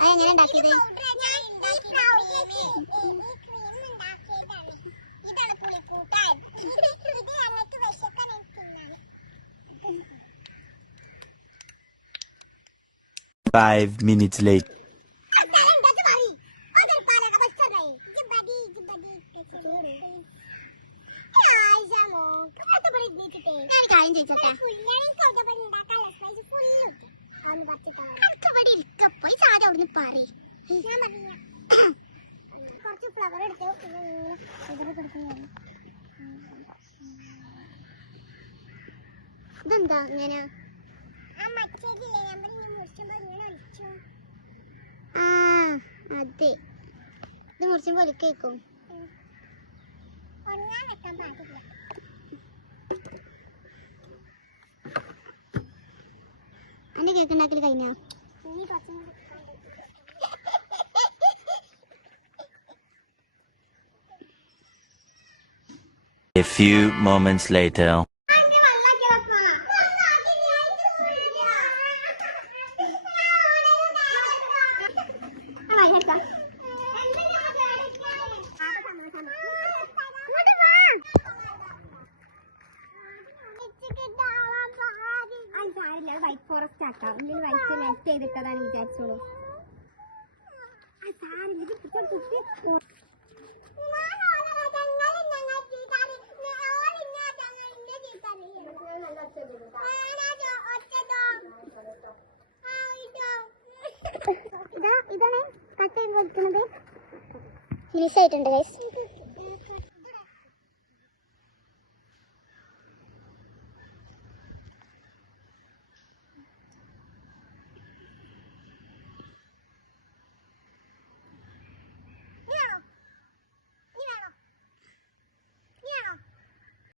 അതെങ്ങനെ ഉണ്ടാക്കിയത്? Five minutes later. ഇതെന്താ ഇങ്ങനെ? ആ അതെ, ഇത് മുറിച്ചുമ്പോ ഒലിക്കേക്കും. അന്റെ കേക്ക് ഉണ്ടാക്കല് കഴിഞ്ഞോ? A few moments later. White forest ആക്കാം. ഇങ്ങനെ വൈറ്റ് നെറ്റ് ചെയ്തിട്ടതാണ് വിചാരിച്ചോളൂ. ഇതാണ് കട്ട് ചെയ്ത് വെക്കുന്നത്. ഫിനിഷ് ആയിട്ടുണ്ട് ഗൈസ്.